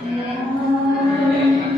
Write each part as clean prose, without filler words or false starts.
Yeah.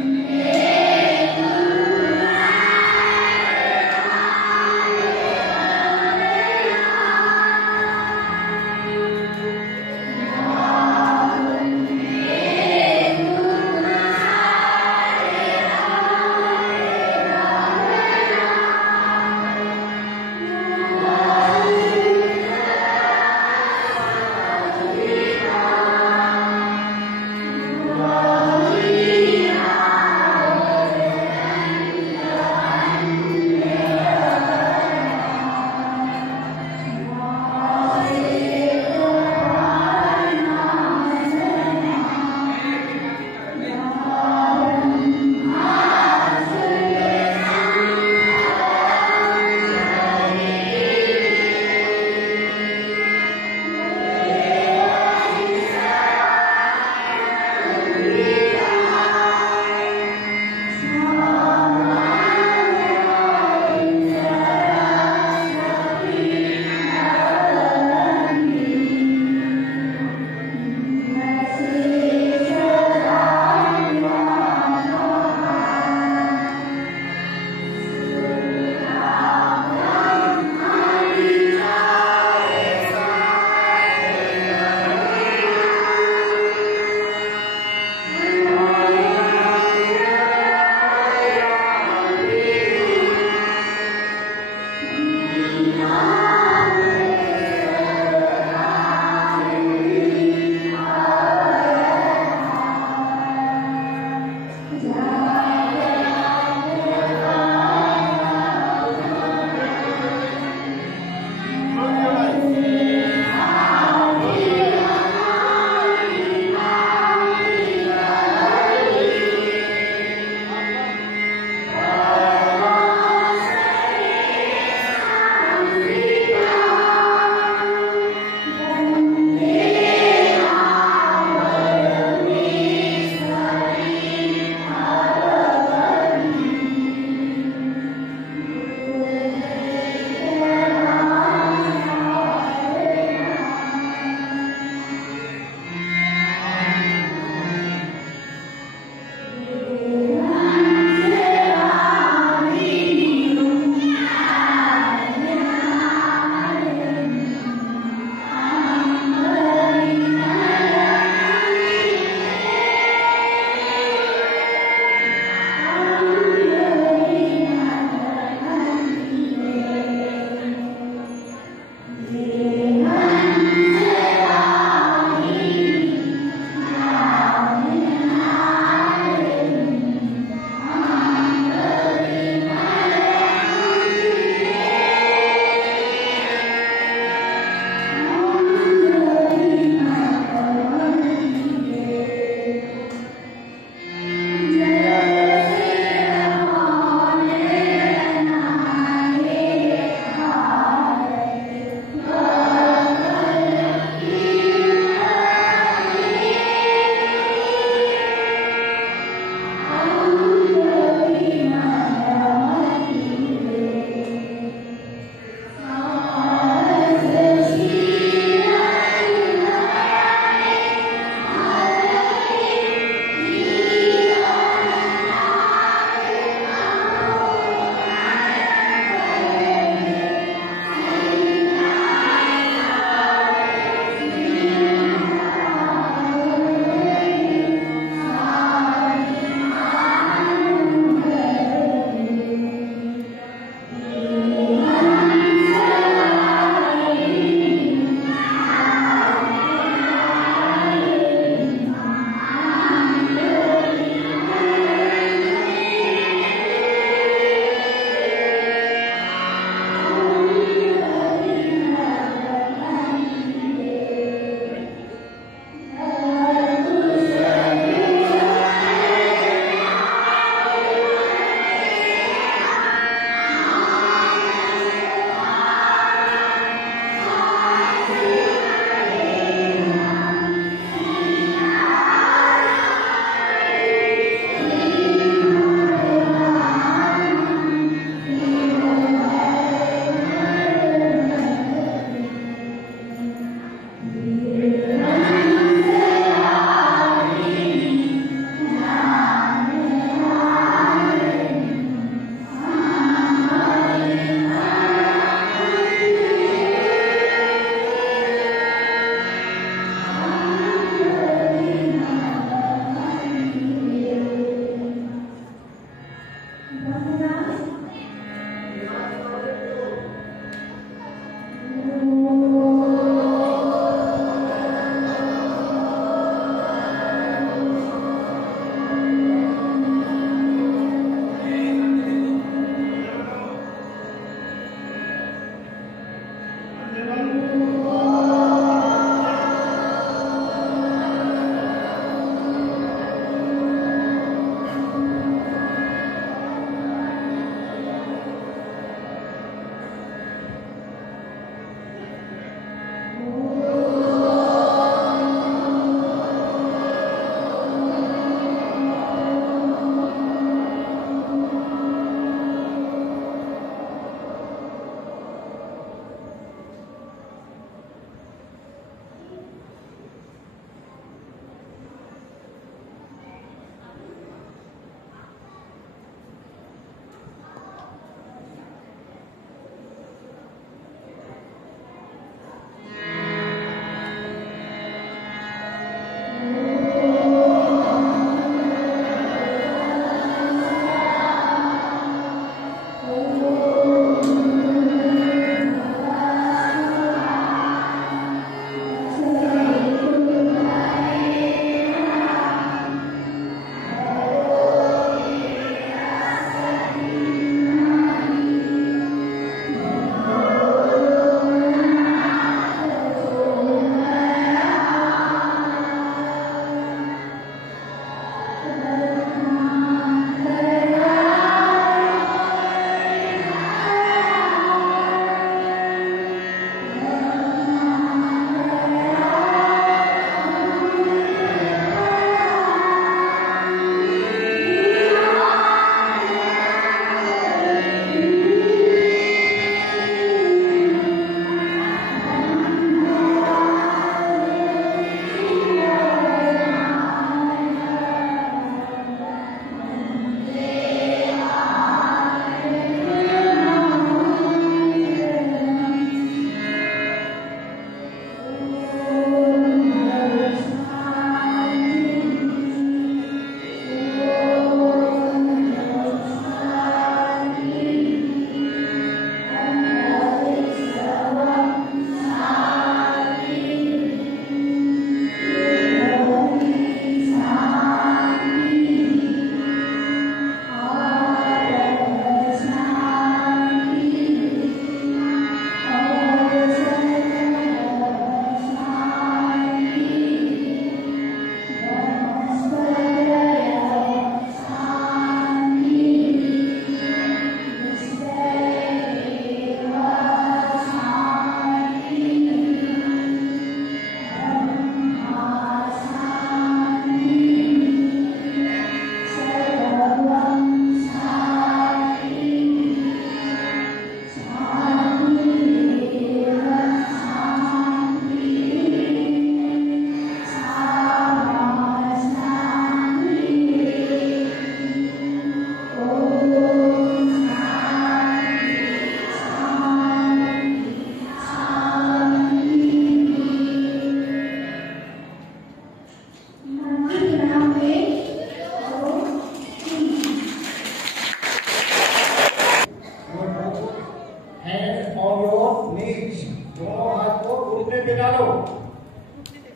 डालो,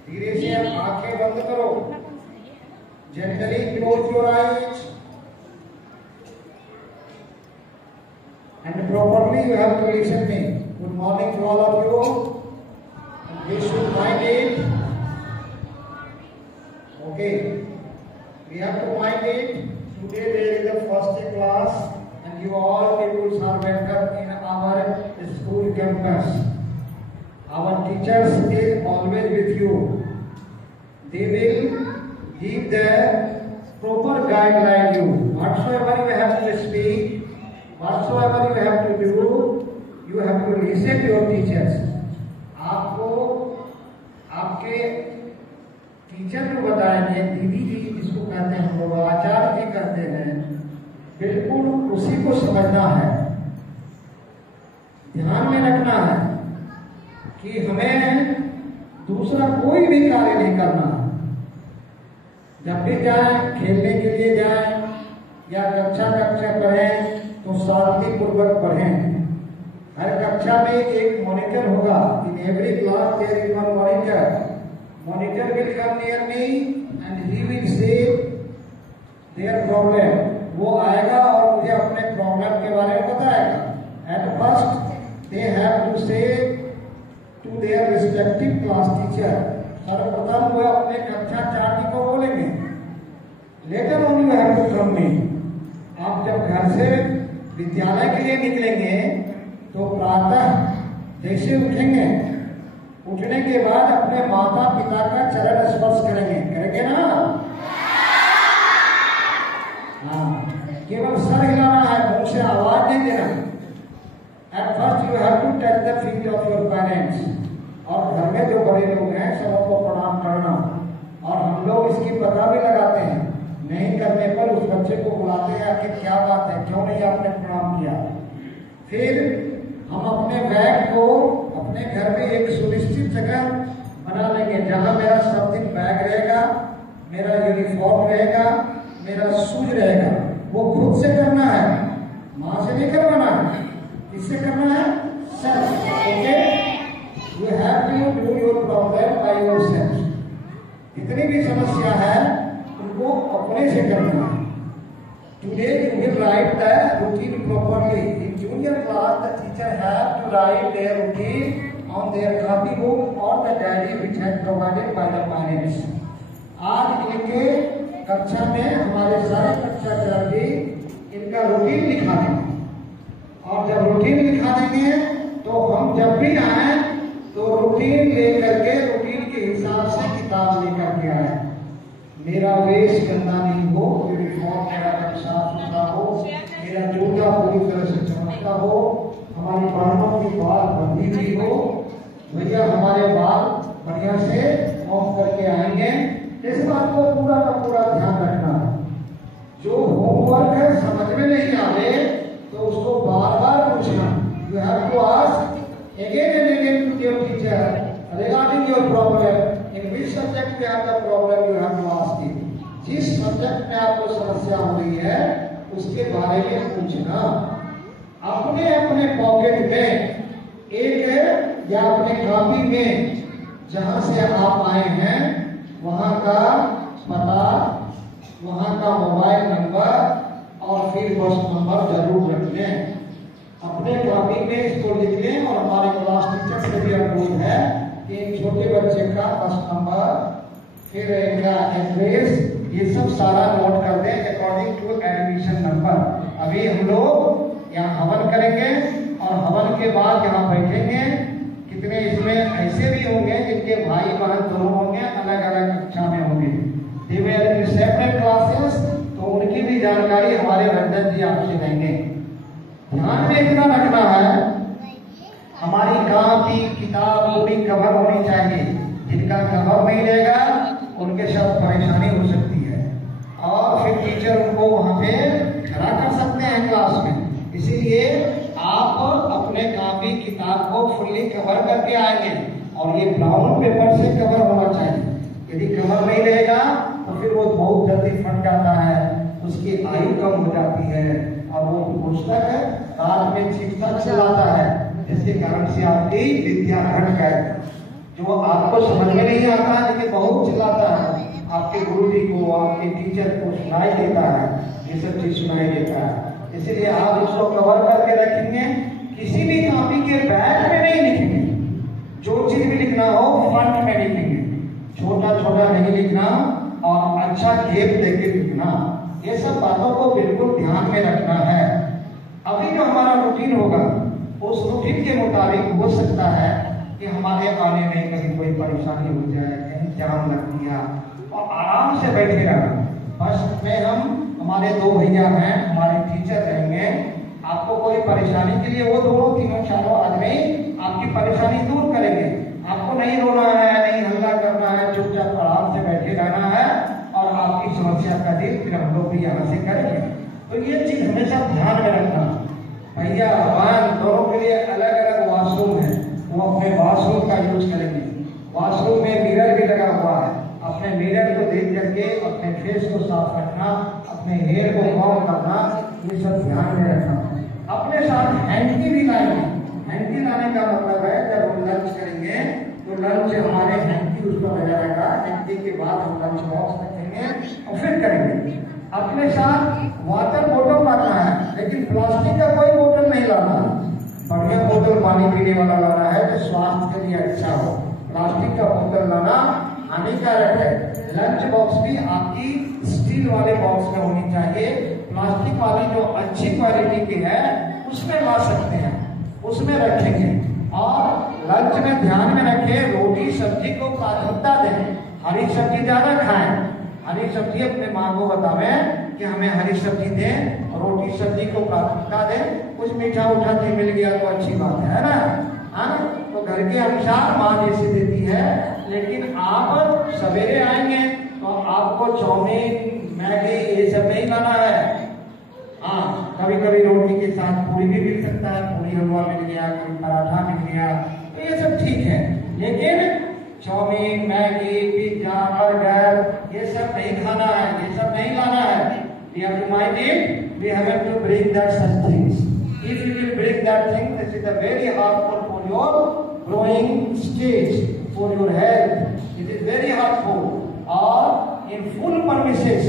धीरे से आंखें बंद करो, gently close your eyes and properly you have to listen me. Good morning to all of you. And we should mind it. Okay. We have to mind it. Today there is the first class and you all people are welcome in our school campus. Our teachers is always with you. They will give the proper guideline you. Whatsoever you have to speak, whatsoever you have to do, you have to listen to your teachers. आपको आपके teacher जो बताएंगे, दीदी जी जिसको कहते हैं हम लोग, आचार्य जी कहते हैं, बिल्कुल उसी को समझना है, ध्यान में रखना है कि हमें दूसरा कोई भी कार्य नहीं करना। जब भी जाए, खेलने के लिए जाए या कक्षा पढ़ें तो शांतिपूर्वक पढ़ें। हर कक्षा में एक मॉनिटर होगा। In every class there is one monitor. Monitor will come near me and he will say their problem. वो आएगा और मुझे अपने प्रॉब्लम के बारे में बताएगा। At first they have to say to their respective class teacher. सर्वप्रथम वो अपने कक्षा चाटी को बोलेंगे, later on you have to come me. आप जब घर से विद्यालय के लिए निकलेंगे तो प्रातः जैसे उठेंगे, उठने के बाद अपने माता पिता का चरण स्पर्श करेंगे ना? हाँ, केवल सर हिलाना है, मुंह से आवाज नहीं देना। At first you have to touch the feet of your parents. और घर में जो बड़े लोग हैं सबको प्रणाम करना। और हम लोग इसकी पता भी लगाते हैं, नहीं करने पर उस बच्चे को बुलाते हैं, आखिर क्या बात है, क्यों नहीं आपने प्रणाम किया। फिर हम अपने बैग को अपने घर में एक सुनिश्चित जगह बना लेंगे जहां मेरा सब दिन बैग रहेगा, मेरा यूनिफॉर्म रहेगा, मेरा शूज रहेगा। वो खुद से करना है, माँ से नहीं करवाना है। किससे करना है? Self. Okay, you have to do your problem by yourself. इतनी भी समस्या है उनको अपने से करना है। Today you will write the routine properly. In junior class, the teacher have to write their routine on their copy book or the diary which has provided by the parents. आज इनके कक्षा में हमारे सारे कक्षा चार्जी इनका रूटीन लिखा देंगे। और जब रूटीन लिखा देंगे तो हम जब भी आए तो रूटीन लेकर के, रूटीन के हिसाब से किताब लेकर के आए। मेरा वेश गंदा नहीं हो, यूनिफॉर्म मेरा साफ सुथरा हो, मेरा जूता पूरी तरह से चमकता हो, हमारी बहनों की बाल बंधी हुई हो, भैया हमारे बाल बढ़िया से ऑफ करके आएंगे। इस बात को पूरा का पूरा ध्यान रखना है। जो होमवर्क है समझ में नहीं आवे तो उसको बार बार पूछना। You have to ask again and again to your teacher regarding your problem. In which subject में आपका problem you have to ask it. जिस सब्जेक्ट में आपको समस्या हो रही है उसके बारे में पूछना। अपने अपने पॉकेट में एक या अपने कॉपी में जहां से आप आए हैं वहां का पता, वहां का मोबाइल नंबर और फिर बस नंबर जरूर रख लें। अपने कॉपी में इसको लिख लें। और हमारे क्लास टीचर से भी अनुरोध है कि छोटे बच्चे का बस नंबर, फिर इनका एड्रेस, ये सब सारा नोट कर दें अकॉर्डिंग टू एडमिशन नंबर। अभी हम लोग यहाँ हवन करेंगे और हवन के बाद यहाँ बैठेंगे। कितने इसमें ऐसे भी होंगे जिनके भाई बहन दोनों होंगे, अलग अलग कक्षा में होंगे, they will be separate classes. तो उनकी भी जानकारी हमारे रंजन जी आपसे देंगे। ध्यान में इतना रखना है, हमारी कॉपी किताब पूरी कवर होनी चाहिए। जिनका कवर नहीं रहेगा उनके साथ परेशानी हो सकती है और फिर टीचर उनको वहां पे खड़ा कर सकते हैं क्लास में। इसीलिए आप अपने कॉपी किताब को फुल्ली कवर करके आएंगे और ये ब्राउन पेपर से कवर होना चाहिए। यदि कवर नहीं रहेगा तो फिर वो बहुत जल्दी फट जाता है, उसकी आयु कम हो जाती है और वो पुस्तक रात में चिपका चलाता है, जिसके कारण से आपकी विद्या घट गए। जो आपको समझ में नहीं आता है लेकिन बहुत चिल्लाता है, आपके गुरु जी को, आपके टीचर को सुनाई देता है, ये सब चीज सुनाई देता है। इसीलिए आप इसको कवर करके रखेंगे, किसी भी कॉपी के बैक में नहीं लिखेंगे, जो चीज भी लिखना हो फ्रंट में लिखेंगे, छोटा छोटा नहीं लिखना और अच्छा गेप देके लिखना। ये सब बातों को बिल्कुल ध्यान में रखना है। अभी जो हमारा रूटीन होगा उस रूटीन के मुताबिक हो सकता है कि हमारे आने में कभी कोई परेशानी हो जाए, कहीं जाम लग गया, और आराम से बैठे रहना। फर्स्ट में हम हमारे 2 भैया हैं, हमारे टीचर रहेंगे, आपको कोई परेशानी के लिए वो 2-3-4 आदमी आपकी परेशानी दूर करेंगे। आपको नहीं रोना है, नहीं हल्ला करना है, चुपचाप आराम से बैठे रहना है और आपकी समस्या का डील फिर हम लोग भी यहाँ से करेंगे। तो ये चीज हमेशा ध्यान में रखना। भैया बहन दोनों के लिए अलग अलग वॉशरूम है, वो अपने वॉशरूम का यूज करेंगे। वॉशरूम में मिरर भी लगा हुआ है, अपने मिरर को देख करके अपने फेस को साफ रखना, अपने हेयर को कॉम करना, ये सब ध्यान में रखना। अपने साथ हैंकी भी लाएंगे। हैंकी लाने का मतलब है जब हम लंच करेंगे तो लंच हमारे हैंकी उस पर लगा रहेगा, हैंकी के बाद हम लंच बॉक्स रखेंगे और फिर करेंगे। अपने साथ वाटर बोतल लाना है, लेकिन प्लास्टिक का कोई बोतल नहीं लाना, बढ़िया बोतल पानी पीने वाला लाना है जो स्वास्थ्य के लिए अच्छा हो। प्लास्टिक का बोतल लाना हानिकारक है। लंच बॉक्स भी आपकी स्टील वाले बॉक्स में होनी चाहिए। प्लास्टिक वाली जो अच्छी क्वालिटी की है उसमें ला सकते हैं, उसमें रखेंगे। और लंच में ध्यान में रखें, रोटी सब्जी को प्राथमिकता दें, हरी सब्जी ज्यादा खाएं। हरी सब्जी अपने माँ को बतावें कि हमें हरी सब्जी दें, रोटी सब्जी को प्राथमिकता दें। कुछ मीठा उठा भी मिल गया तो अच्छी बात है ना, हाँ। तो घर के अनुसार माँ जैसी देती है, लेकिन आप सवेरे आएंगे तो आपको चाउमीन मैगी ये सब नहीं लाना है। हाँ, कभी कभी रोटी के साथ पूरी भी मिल सकता है, पूरी हलवा मिल गया, कोई पराठा मिल गया, तो ये सब ठीक है। लेकिन चाउमीन मैगी पिज्जा बर्गर ये सब नहीं खाना है, ये सब नहीं लाना है। We have to mind it, we have to bring that such things. If you will bring that thing, this is a very harmful for your growing stage, for your health. It is very harmful. Or in full premises,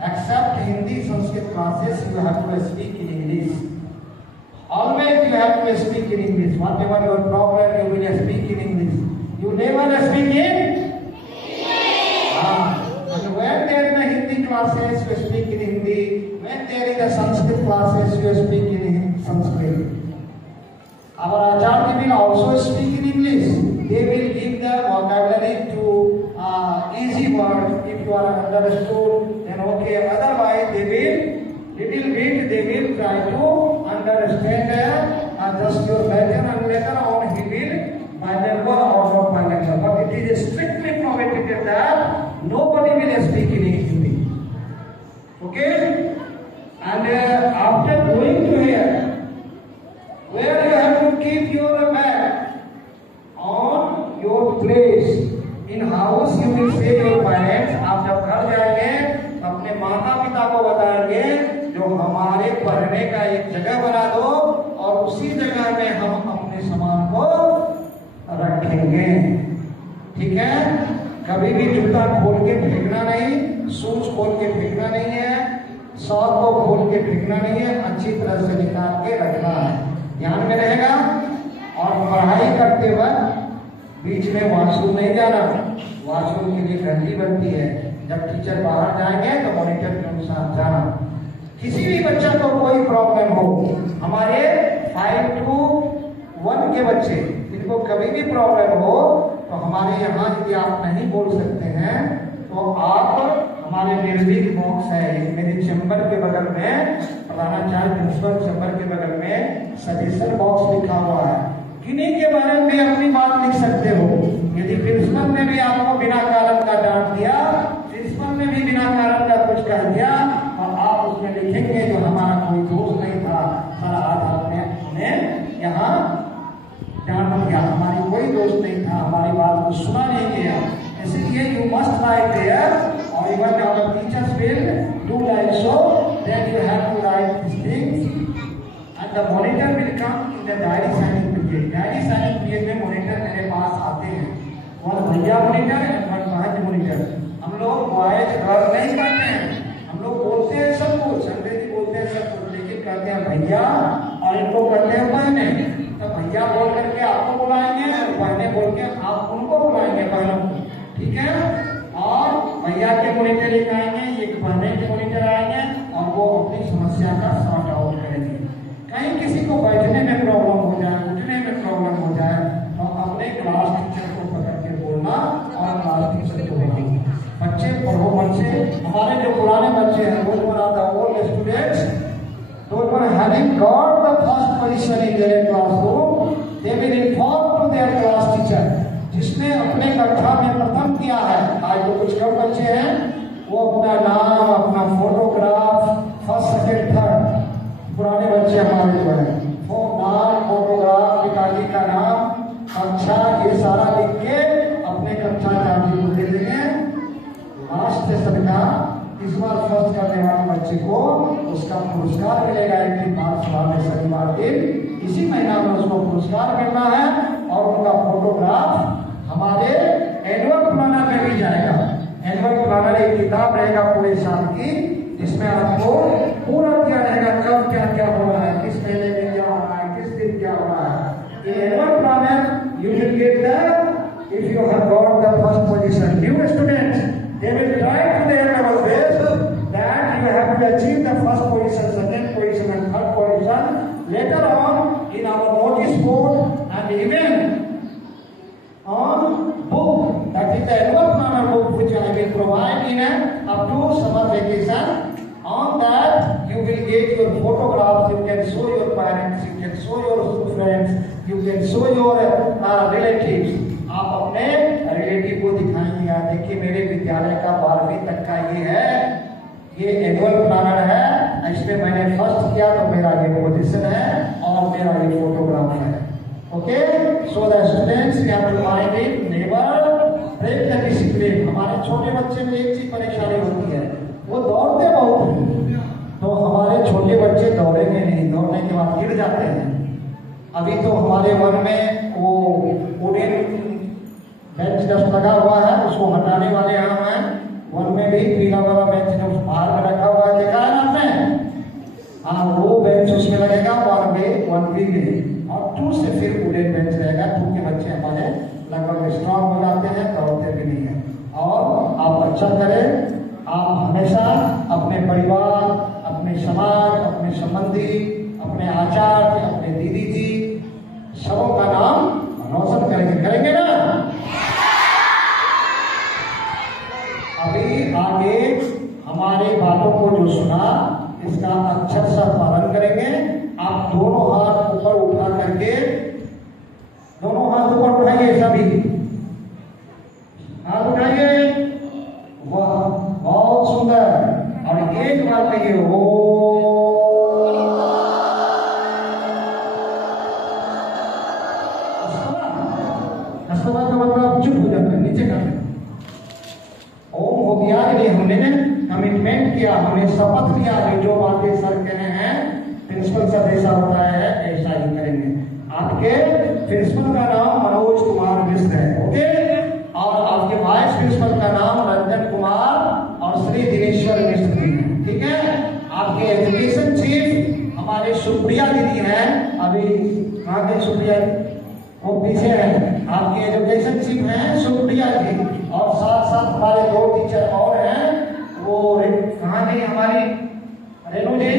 except Hindi Sanskrit classes, you have to speak in English. Always you have to speak in English. Whatever your problem, you will speak in English. You never speak in and when there is a Hindi classes, you speak in Hindi. When there is a Sanskrit classes, you speak in Sanskrit. Our Acharya will also speak in English. They will give the vocabulary to easy words. If you are understood, then okay. Otherwise, they will little bit. They will try to understand just your letter, and later on he will bilingual or not bilingual. But it is strictly prohibited that nobody will speak in Hindi. Okay? And after going to here, where you have to keep your bag on your place. In house you will say your parents. आप जब घर जाएंगे तो अपने माता पिता को बताएंगे जो हमारे पढ़ने का एक जगह बना दो और उसी जगह में हम अपने सामान को रखेंगे। ठीक है? कभी भी जूता खोल के फेंकना नहीं, शूज खोल के फेंकना नहीं है, सॉक को खोल के फेंकना नहीं है, अच्छी तरह से निकाल के रखना है। ध्यान में रहेगा। और पढ़ाई करते वक्त बीच में वॉशरूम नहीं जाना, वॉशरूम के लिए घंटी बनती है। जब टीचर बाहर जाएंगे तो मॉनिटर के अनुसार जाना। किसी भी बच्चा को कोई प्रॉब्लम हो, हमारे 5 to 1 के बच्चे इनको कभी भी प्रॉब्लम हो तो हमारे यहाँ यदि आप नहीं बोल सकते हैं तो आप हमारे निर्भीक बॉक्स है, मेरे चैम्बर के बगल में, प्रधानाचार्य प्रिंसिपल चैम्बर के बगल में सजेशन बॉक्स लिखा हुआ है। किन्हीं के बारे में भी अपनी बात लिख सकते हो। यदि प्रिंसिपल ने भी आपको बिना कारण का डांट दिया, प्रिंसिपल ने भी बिना कारण का कुछ कह दिया और आप उसमें लिखेंगे जो हमारा कोई दोष नहीं था, सारा आधार में यहाँ डांट दिया, हमारी कोई दोष नहीं था, हमारी बात को सुना नहीं गया। इसलिए यू मस्ट राइट देयर और even our teachers will do like so, then you have to write this things and the monitor will come in the diary signing period. Diary signing period में monitor मेरे पास आते हैं one भैया monitor and one बहन monitor. हम लोग boys girl नहीं कहते हैं, हम लोग बोलते हैं सब कुछ, अंग्रेजी बोलते हैं सब कुछ, लेकिन कहते हैं भैया और इनको कहते हैं बहने। तो भैया बोल करके आपको बुलाएंगे और बहने बोल के आप उनको बुलाएंगे, बहनों को, ठीक है। और भैया के मॉनिटर एक आएंगे, एक बहने के मॉनिटर आएंगे और वो अपनी समस्या का सॉर्ट आउट करेंगे। कहीं किसी को बैठने में प्रॉब्लम हो जाए, उठने में प्रॉब्लम हो जाए, तो अपने क्लास टीचर को पकड़ के बोलना और क्लास टीचर को बोलना। बच्चे पढ़ो, बच्चे हमारे जो पुराने बच्चे हैं वो बनाता old students, those were having got the first position in their classroom, they will inform to their class teacher। जिसने अपने कक्षा में प्रथम किया है, आज तो कुछ कम बच्चे हैं, वो अपना नाम, अपना फोटोग्राफ, फर्स्ट सेकंड थर्ड, पुराने बच्चे हमारे जो है वो नाम, फोटोग्राफ, पिताजी का नाम, कक्षा, ये सारा लिख के अपने कक्षा चाची को दे देंगे। लास्ट सेशन का इस बार फर्स्ट करने वाले बच्चे को उसका पुरस्कार मिलेगा। एक दिन बाद सभा में शनिवार दिन इसी महीना में उसको पुरस्कार मिलना है और उनका फोटोग्राफ हमारे एनुअल प्लानर में भी जाएगा। एनुअल प्लानर एक किताब रहेगा पूरे साल की, जिसमें आपको पूरा दिया रहेगा कब क्या क्या हो रहा है, किस महीने में क्या हो रहा है, किस दिन क्या हो रहा है। ये annual planner you will get that if you have got the first position. New students they will try to their level best that you have to achieve the first position, second position and third position later on in our notice board and even on book, that is the annual planner book which I will provide in up to summer vacation. On that you will get your photographs, you can show your parents, you can show your friends, you can show your relatives। आप अपने relative को दिखाएंगे, देखिए मेरे विद्यालय का 12वीं तक का ये है, ये एनुअल प्लानर है, इसमें मैंने फर्स्ट किया तो मेरा ये पोजीशन है और मेरा ये फोटोग्राफ है। Okay, so the students we have to mind it, never break the discipline. हमारे छोटे बच्चे में एक चीज परेशानी होती है, वो दौड़ते बहुत हैं, तो हमारे छोटे बच्चे दौड़ेंगे नहीं, दौड़ने के बाद गिर जाते हैं। अभी तो हमारे वन में वो वुडन बेंच डेस्क लगा हुआ है, उसको हटाने वाले हम हैं। वन में भी पीला वाला बेंच जो बाहर में रखा हुआ है, देखा है आपने? हाँ, वो बेंच उसमें लगेगा 1B में, और 2 से फिर वुडन बेंच रहेगा। 2 के बच्चे हमारे लगभग स्ट्रॉन्ग हो जाते हैं, दौड़ते भी नहीं है। और आप अच्छा करें, आप हमेशा अपने परिवार, अपने समाज, अपने संबंधी, अपने आचार्य, अपने दीदी जी सबों का नाम रोशन करेंगे ना? अभी आगे हमारे बातों को जो सुना इसका अक्षर सा पालन करेंगे। आप दोनों हाथ ऊपर उठा करके, दोनों हाथ ऊपर उठाइए, सभी हाथ उठाइए। वाह, बहुत सुंदर। और एक बार कहिए ओ। का मतलब चुप हो जाता है, नीचे कर ओम हो गया। ये हमने कमिटमेंट किया, हमने शपथ लिया, जो बातें सर कहे हैं प्रिंसिपल सर जैसा होता है ऐसा ही करेंगे। आपके प्रिंसिपल का नाम मनोज कुमार मिश्र है, ओके, और आपके वाइस प्रिंसिपल का नाम रंजन कुमार और श्री दिनेश्वर मिश्र जी है, ठीक है। आपके एजुकेशन चीफ हमारे सुप्रिया दीदी हैं, अभी कहाँ गए सुप्रिया जी? वो पीछे है। आपके एजुकेशन चीफ हैं सुप्रिया जी, और साथ साथ हमारे 2 टीचर और हैं, वो कहाँ गई हमारी रेणु जी?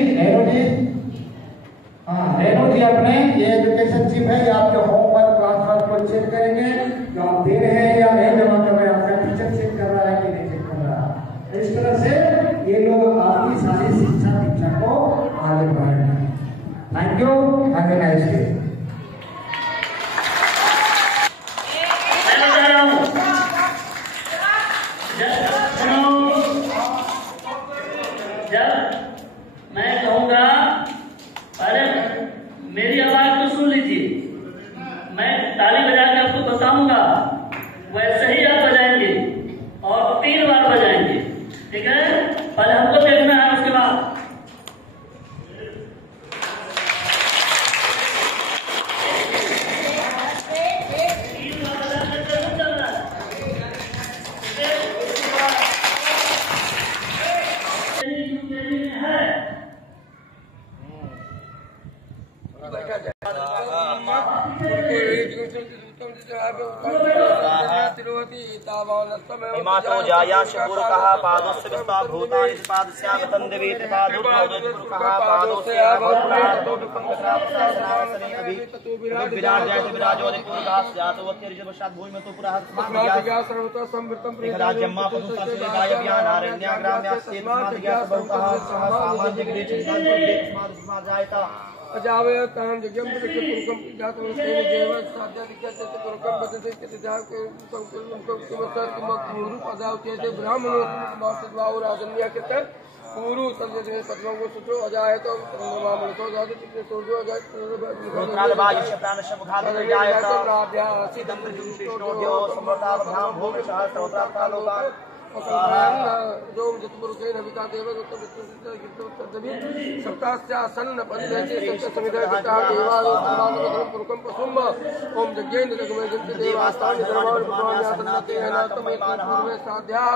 हाँ, रेणु जी अपने ये एजुकेशन चीफ है, ये आपके होमवर्क क्लास को चेक करेंगे, जो आप दे रहे हैं या नहीं जमा कर रहे हैं, आपका टीचर चेक कर रहा है कि नहीं चेक कर रहा है। इस तरह से ये लोग आपकी सारी शिक्षा दीक्षा को आगे बढ़ाएंगे। Thank you, have a nice day. मैं कहूँगा, पहले मेरी आवाज तो सुन लीजिए, मैं ताली बजा के आपको बताऊंगा। हिमातो जायाश पुरुषः पादस्य विस्वा भूतानि पादस्यागतं देवेत पादोत्पुरुषः पादोस्य विराजयति विराजोदिपुरुषः स्यातोऽत्यर्जवशात् भूमिमतो पुरः राज्यम्मा पशुसंसदेकाय व्यानारण्याग्राम्यास्तेतमादिज्ञास बहुतः सामान्यग्रेचिन्तान्तो अजावयतां जगं पुरुषं जातं तेन देव साध्यादिक्यते पुरुषं बदते कितजाक संकुलं किमतर किमकुरु पदावते ब्राह्मणो वासद्वाउ राजन्या कित पूरु तद्वदे पद्मो सुतो अजायतो ब्रह्ममामलतो जातिके सूर्यो अजायतो रुद्रालवायुष प्राणश मुखादि जायतो राध्या सिदं विष्णुदेव समतावधाम भूमि सहस्रवत्रालोका जो जितपुरुषेण विता देव सप्तास्यासन्न परिदेशे सप्तसमिधः देवालोकमानवधं पुरुषं पशुम् ओम यज्ञेन्द्र जगमे जन्ते देवास्तानि धर्माणि भगवान्यासन्नते अनात्मैतानि पूर्वे साध्याः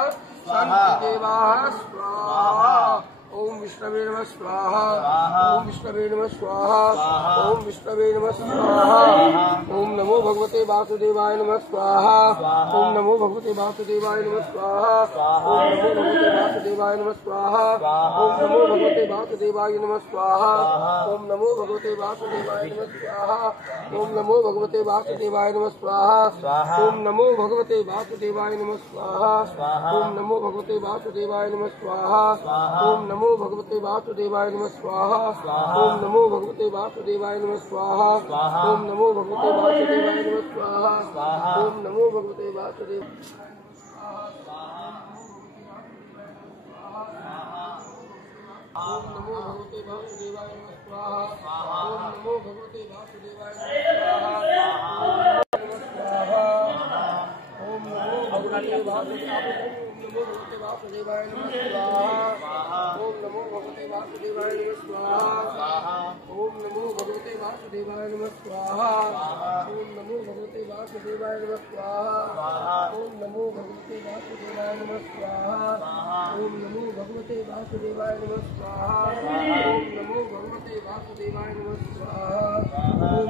सन्ति देवाः स्वाहा ओम विष्णवे नमः स्वाहा ओम विष्णवे नमः स्वाहा ओम विष्णवे नमः स्वाहा ओम नमो भगवते वासुदेवाय नमः स्वाहा ओम नमो भगवते वासुदेवाय नमः स्वाहा ओम नमो भगवते वासुदेवाय नमः स्वाहा ओम नमो भगवते वासुदेवाय नमः स्वाहा ओम नमो भगवते वासुदेवाय नमः स्वाहा ओम नमो भगवते वासुदेवाय नमः स्वाहा ओम नमो भगवते वासुदेवाय नमः स्वाहा ओम नमो भगवते वासुदेवाय नमः स्वाहा ओम नमो भगवते वासुदेवाय नमः स्वाहा ओम नमो भगवते वासुदेवाय नमः स्वाहा ओम नमो भगवते वासुदेवाय नमः स्वाहा ओम नमो भगवते वासुदेव ओम नमो भगवते वासुदेवाय नमः स्वाहा ओम नमो भगवते वासुदेवाय नमः स्वाहा ओम नमो भगवते वासुदेवाय नमः स्वाहा ओम नमो भगवते वासुदेवाय नमः स्वाहा ओम नमो भगवते वासुदेवाय नमः स्वाहा ओम नमो भगवते वासुदेवाय नमः स्वाहा ओम नमो भगवते वासुदेवाय नमः स्वाहा ओम नमो भगवते वासुदेवाय नमः स्वाहा ओम नमो भगवते वासुदेवाय नमः स्वाहा ओम